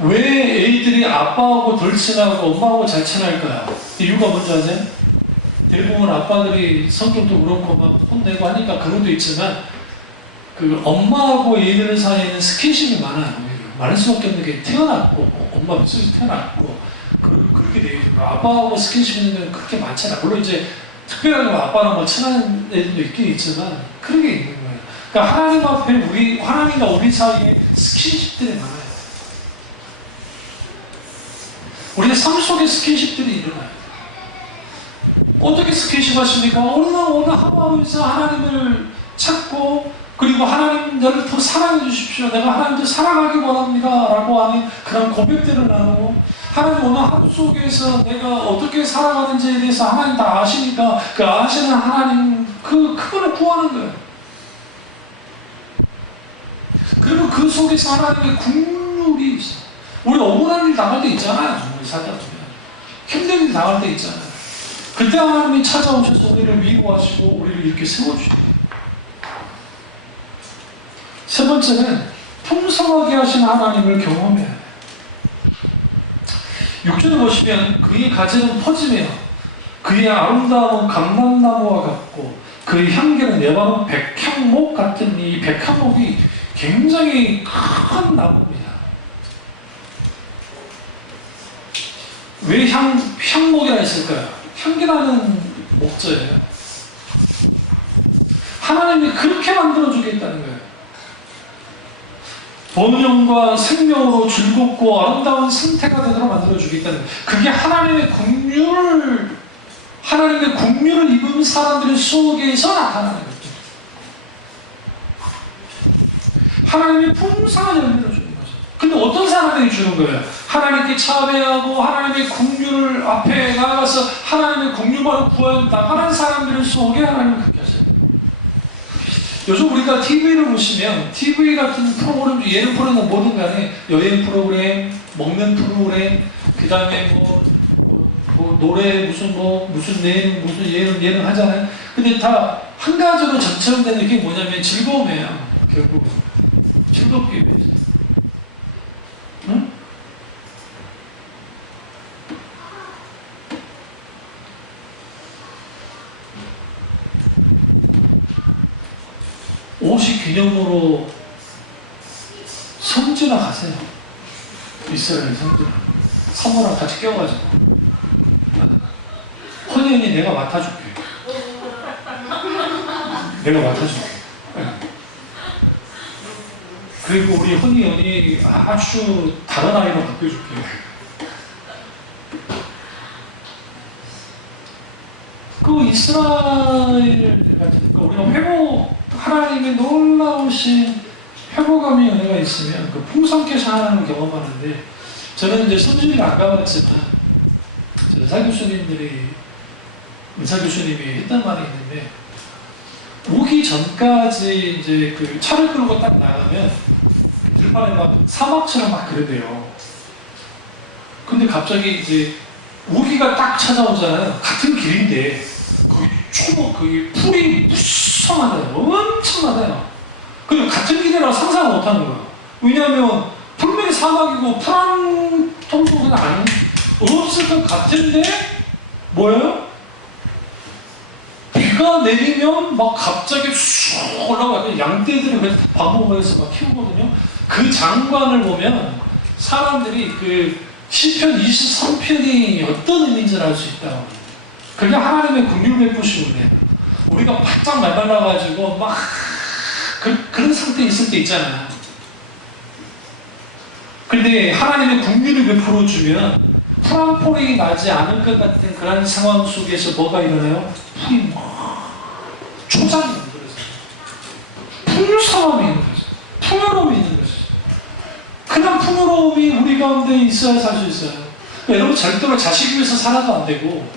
왜 애들이 아빠하고 덜 친하고 엄마하고 잘 친할까요? 이유가 뭔지 아세요? 대부분 아빠들이 성격도 그렇고 막 혼내고 하니까 그런 것도 있지만 그 엄마하고 애들 사이에는 스킨십이 많아요. 많을 수밖에 없는 게 태어났고 엄마 뱃속에서 태어났고 그렇게 돼 있고 아빠하고 스킨십 있는 건 그렇게 많잖아. 물론 이제 특별하게 아빠랑 뭐 친한 애들도 있긴 있지만 그런 게 있는 거예요. 그러니까 하나님 앞에 하나님과 우리 사이에 스킨십들이 많아요. 우리의 삶 속에 스킨십들이 일어나요. 어떻게 스킨십 하십니까? 어느 날 하루하루에서 하나님을 찾고 그리고 하나님 나를 더 사랑해 주십시오. 내가 하나님을 사랑하기 원합니다. 라고 하는 그런 고백들을 나누고 하나님 오늘 하루 속에서 내가 어떻게 살아가는지에 대해서 하나님 다 아시니까 그 아시는 하나님 그분을 구하는 거예요. 그리고 그 속에서 하나님의 국률이 있어요. 우리 억울한 일 당할 때 있잖아요. 우리 살다 보면 힘든 일 당할 때 있잖아요. 그때 하나님이 찾아오셔서 우리를 위로하시고 우리를 이렇게 세워주십니다. 세 번째는 풍성하게 하신 하나님을 경험해야 해요. 6절을 보시면 그의 가지는 퍼지며 그의 아름다움은 감람나무와 같고 그의 향기는 예방은 백향목 같은 이 백향목이 굉장히 큰 나무입니다. 왜 향목이라 했을까요? 향기나는 목자예요. 하나님이 그렇게 만들어주겠다는 거예요. 번영과 생명으로 즐겁고 아름다운 상태가 되도록 만들어주겠다는 거예요. 그게 하나님의 국률을 입은 사람들 속에서 나타나는 거죠. 하나님의 풍성한 열매를 주는 거죠. 근데 어떤 사람들이 주는 거예요? 하나님께 참회하고 하나님의 국률을 앞에 나가서 하나님의 국률만을 구하여 나가는 사람들 속에 하나님을 그렇게 하셔요. 요즘 우리가 TV를 보시면 TV 같은 프로그램, 예능 프로그램은 뭐든 간에 여행 프로그램, 먹는 프로그램, 그 다음에 뭐 노래 무슨 예능 하잖아요. 근데 다 한 가지로 전체화되는 게 뭐냐면 즐거움이에요. 결국은 즐겁게 위해서. 응? 옷이 기념으로 성지나 가세요. 이스라엘 성지나 사모랑 같이 껴가지고 헌현이 내가 맡아줄게. 내가 맡아줄게. 그리고 우리 헌현이 아주 다른 아이로 바뀌어줄게. 그 이스라엘 같은 우리가 하나님의 놀라우신 회복감의 은혜가 있으면 그 풍성케 하나님을 경험하는데 저는 이제 선주를 안 가봤지만 은사 교수님이 했던 말이 있는데 오기 전까지 이제 그 차를 끌고 딱 나가면 들판에 막 사막처럼 막 그러대요. 근데 갑자기 이제 우기가 딱 찾아오잖아요. 같은 길인데 거기 거기 풀이 무성하대요. 엄청나대요. 그리고 같은 길이라고 상상을 못하는 거예요. 왜냐하면 분명히 사막이고 풀 한 통도 그냥 없을 것 같은데 뭐예요? 비가 내리면 막 갑자기 쑥 올라가요. 양떼들이 방목에서 막 키우거든요. 그 장관을 보면 사람들이 그 시편 23편이 어떤 의미인지 알 수 있다고. 그게 하나님의 긍휼 베푸시는 우리가 바짝 말라가지고 막 그런 상태에 있을 때 있잖아요. 근데 하나님의 긍휼을 베풀어주면 풀 한 포레이 나지 않을 것 같은 그런 상황 속에서 뭐가 일어나요? 풀이 막 초장이 만들어져요. 풍성함이 있는 거죠. 풍요로움이 있는 거죠. 그냥 풍요로움이 우리 가운데 있어야 살 수 있어요. 여러분 절대로 자식 위해서 살아도 안 되고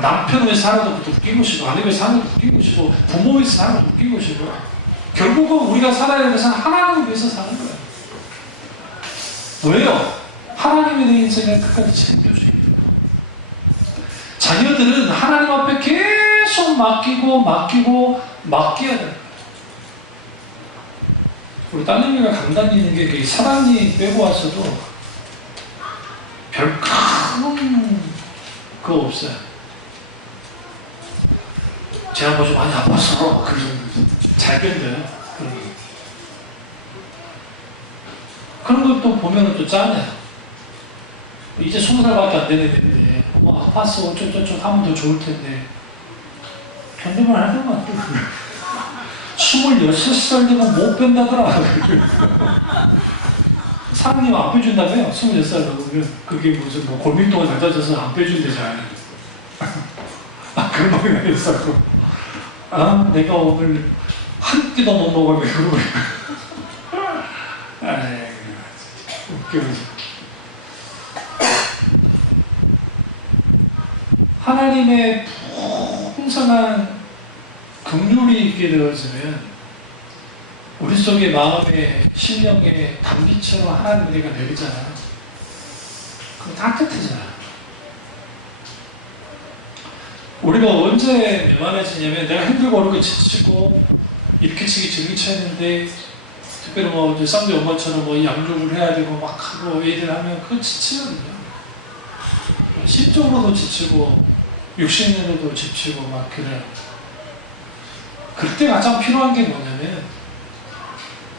남편 위해서 살아도 웃긴 것이고 아내 위해서 살아도 웃긴 것이고 부모 위해서 살아도 웃긴 것이고 결국은 우리가 살아야 되는 것은 하나님을 위해서 사는 거예요. 왜요? 하나님의 내 인생을 끝까지 책임져주기 때문에. 자녀들은 하나님 앞에 계속 맡겨야 돼요. 우리 딸내미가 강 다니는 게 사랑니 빼고 와서도 별 큰 그거 없어요. 제가 뭐 좀 많이 아팠어. 그 정도. 잘 견뎌요. 그런 것도 보면 또 짠해요. 이제 20살밖에 안 되는데, 뭐 아팠어. 어쩌저쩌 하면 더 좋을 텐데. 견디만 하는 것 같아요. 26살 되면 못 뺀다더라. 사장님 안 빼준다며요? 26살 먹으면. 그게 무슨 뭐 골밀도가 낮아져서 안 빼준대잖아요. 그런 말이 나겠어. 내가 오늘 한 끼도 못 먹으면 그러고. 웃겨. 하나님의 풍성한 긍휼이 있게 되어지면 우리 속의 마음의 심령의 단비처럼 하나님 은혜가 내리잖아요. 그럼 따뜻해져요. 우리가 언제 메마해지냐면 내가 힘들고 어렵고 지치고 이렇게 치기 저렇게 쳐야되는데 특별히 뭐 쌍둥이 엄마처럼 뭐 양육을 해야 되고 막 하고 애들 하면 그거 지치거든요. 심적으로도 지치고 육신으로도 지치고 막 그래요. 그때 가장 필요한 게 뭐냐면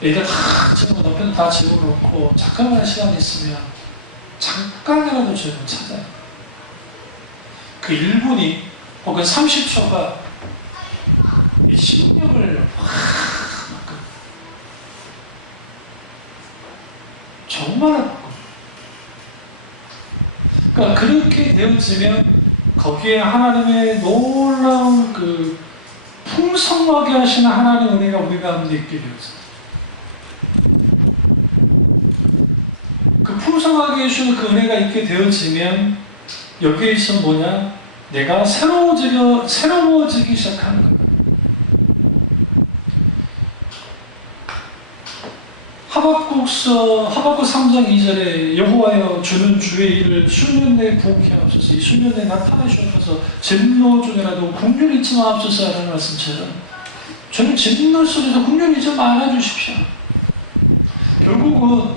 애들 다 지금 남편도 다 집어넣고 잠깐만 시간이 있으면 잠깐이라도 저를 찾아요. 그 1분이 혹은 30초가 이 심령을 확 정말 바꿔요. 그러니까 그렇게 되어지면 거기에 하나님의 놀라운 그 풍성하게 하시는 하나님의 은혜가 우리 가운데 있게 되었어요. 그 풍성하게 해주시는 그 은혜가 있게 되어지면 여기에 있으면 뭐냐? 내가 새로워지기 시작하는 거예요. 하박국 3장 2절에 여호와여 주는 주의 일을 수년 내에 부응케 하옵소서. 이 수년 내에 나타나시옵소서. 진노 중에라도 긍휼히 잊지 마옵소서 라는 말씀처럼 저는 진노 속에서 긍휼히 잊지 말아주십시오. 결국은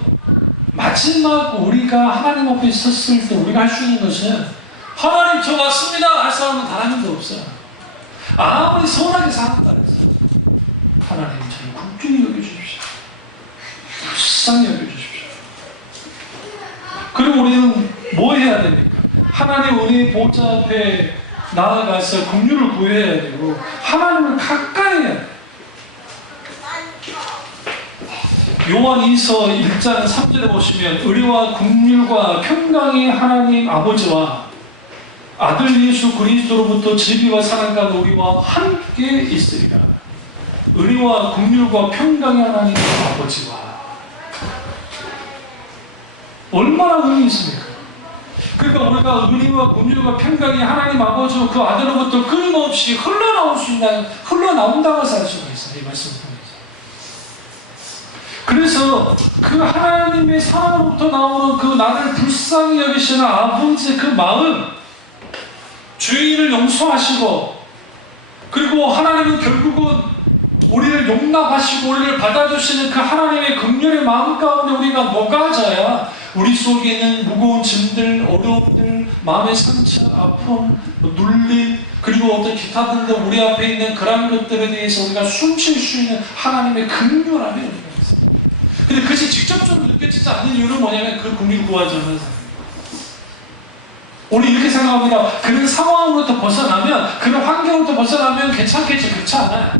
마지막 우리가 하나님 앞에 있었을 때 우리가 할 수 있는 것은 하나님 저 왔습니다 할 사람은 단 한 명도 없어요. 아무리 선하게 살았다 해서 하나님 저를 긍휼히 여겨주십시오. 불쌍히 여겨주십시오. 그리고 우리는 뭐 해야 됩니까? 하나님 은혜의 보좌 앞에 나아가서 긍휼을 구해야 되고 하나님을 가까이 해야 돼요. 요한 2서 1장 3절에 보시면 의리와 긍휼과 평강이 하나님 아버지와 아들 예수 그리스도로부터 진리와 사랑과 우리와 함께 있으리라. 의리와 긍휼과 평강이 하나님 아버지와 얼마나 의미 있습니까? 그러니까 우리가 의리와 긍휼과 평강이 하나님 아버지와 그 아들로부터 끊임없이 흘러나온다고 살 수가 있어요. 이 말씀을 통해서. 그래서 그 하나님의 사랑으로부터 나오는 그 나를 불쌍히 여기시는 아버지의 그 마음, 죄인을 용서하시고, 그리고 하나님은 결국은 우리를 용납하시고 우리를 받아주시는 그 하나님의 긍휼의 마음 가운데 우리가 녹아져야 우리 속에 있는 무거운 짐들, 어려움들, 마음의 상처, 아픔, 눌림, 그리고 어떤 기타 등등 우리 앞에 있는 그런 것들에 대해서 우리가 숨쉴 수 있는 하나님의 긍휼함이 우리가 있습니다. 근데 그것이 직접적으로 느껴지지 않는 이유는 뭐냐면 그 긍휼 구하지 않는 사람. 우리 이렇게 생각합니다. 그런 상황으로부터 벗어나면, 그런 환경으로부터 벗어나면 괜찮겠지. 그렇지 않아요.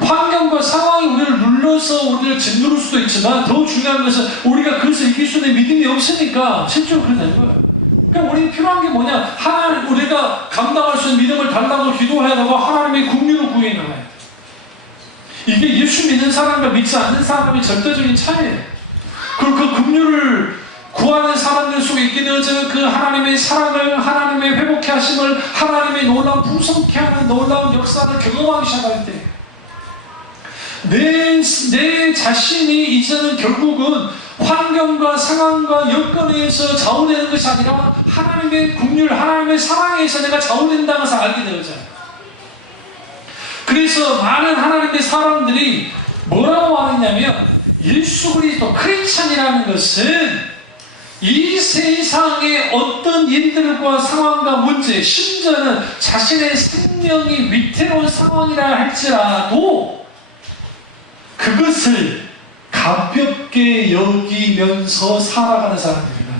환경과 상황이 우리를 눌러서 우리를 짓누를 수도 있지만 더 중요한 것은 우리가 그것을 이길 수 있는 믿음이 없으니까 실제로 그렇게 되는 거예요. 그러니까 우리 필요한 게 뭐냐? 하나님, 우리가 감당할 수 있는 믿음을 달라고 기도해야 되고 하나님의 긍휼을 구해 나가야 돼. 이게 예수 믿는 사람과 믿지 않는 사람의 절대적인 차이예요. 그리고 그 긍휼을 구하는 사람들 속에 있게 되어지는 그 하나님의 사랑을, 하나님의 회복케 하심을, 하나님의 놀라운 풍성케 하는 놀라운 역사를 경험하기 시작할 때 내 자신이 이제는 결국은 환경과 상황과 여건에 의해서 좌우되는 것이 아니라 하나님의 긍휼, 하나님의 사랑에 의해서 내가 좌우된다는 것을 알게 되어져요. 그래서 많은 하나님의 사람들이 뭐라고 하느냐면 예수 그리스도 크리스찬이라는 것은 이 세상의 어떤 일들과 상황과 문제, 심지어는 자신의 생명이 위태로운 상황이라 할지라도 그것을 가볍게 여기면서 살아가는 사람들이다.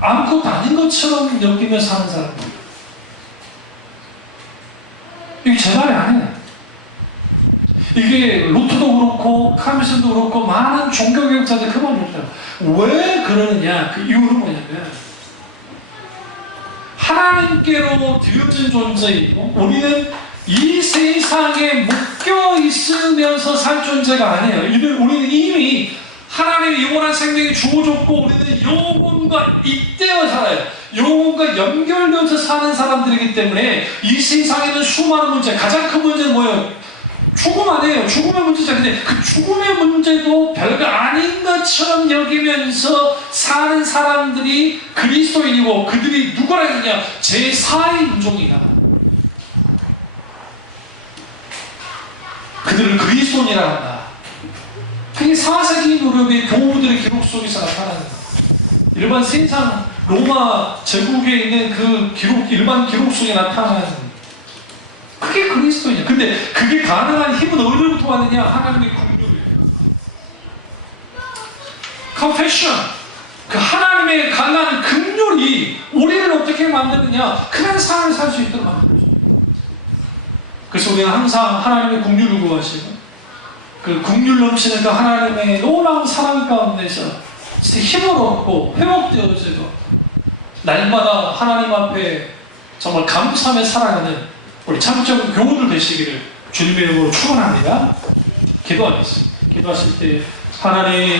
아무것도 아닌 것처럼 여기면서 사는 사람들. 이게 제 말이 아니에요. 이게 로트도 그렇고 카미슨도 그렇고 많은 종교개혁자들 그 말을 했어요. 왜 그러느냐? 그 이유는 뭐냐면 하나님께로 되어진 존재이고 우리는 이 세상에 묶여 있으면서 살 존재가 아니에요. 우리는 이미 하나님의 영원한 생명이 주어졌고 우리는 영혼과 잇대어 살아요. 영혼과 연결되어서 사는 사람들이기 때문에 이 세상에는 수많은 문제, 가장 큰 문제는 뭐예요? 죽음 아니에요. 죽음의 문제죠. 근데 그 죽음의 문제도 별거 아닌 것처럼 여기면서 사는 사람들이 그리스도인이고 그들이 누구라 했느냐? 제4의 인종이다. 그들을 그리스도인이라 한다. 그게 4세기 무렵의 교우들의 기록 속에서 나타나는 거예요. 일반 세상 로마 제국에 있는 그 기록, 일반 기록 속에 나타나는 그게 그리스도이냐. 근데 그게 가능한 힘은 어디로부터 왔느냐? 하나님의 긍휼이에요. confession. 그 하나님의 강한 긍휼이 우리를 어떻게 만드느냐? 그런 삶을 살 수 있도록 만들어줘요. 그래서 우리는 항상 하나님의 긍휼을 구하시고 그 긍휼 넘치는 그 하나님의 놀라운 사랑 가운데서 힘을 얻고 회복되어지고 날마다 하나님 앞에 정말 감사하며 살아가는 우리 참적 교우들 되시기를 주님의 이름으로 축원합니다. 기도하겠습니다. 기도하실 때 하나님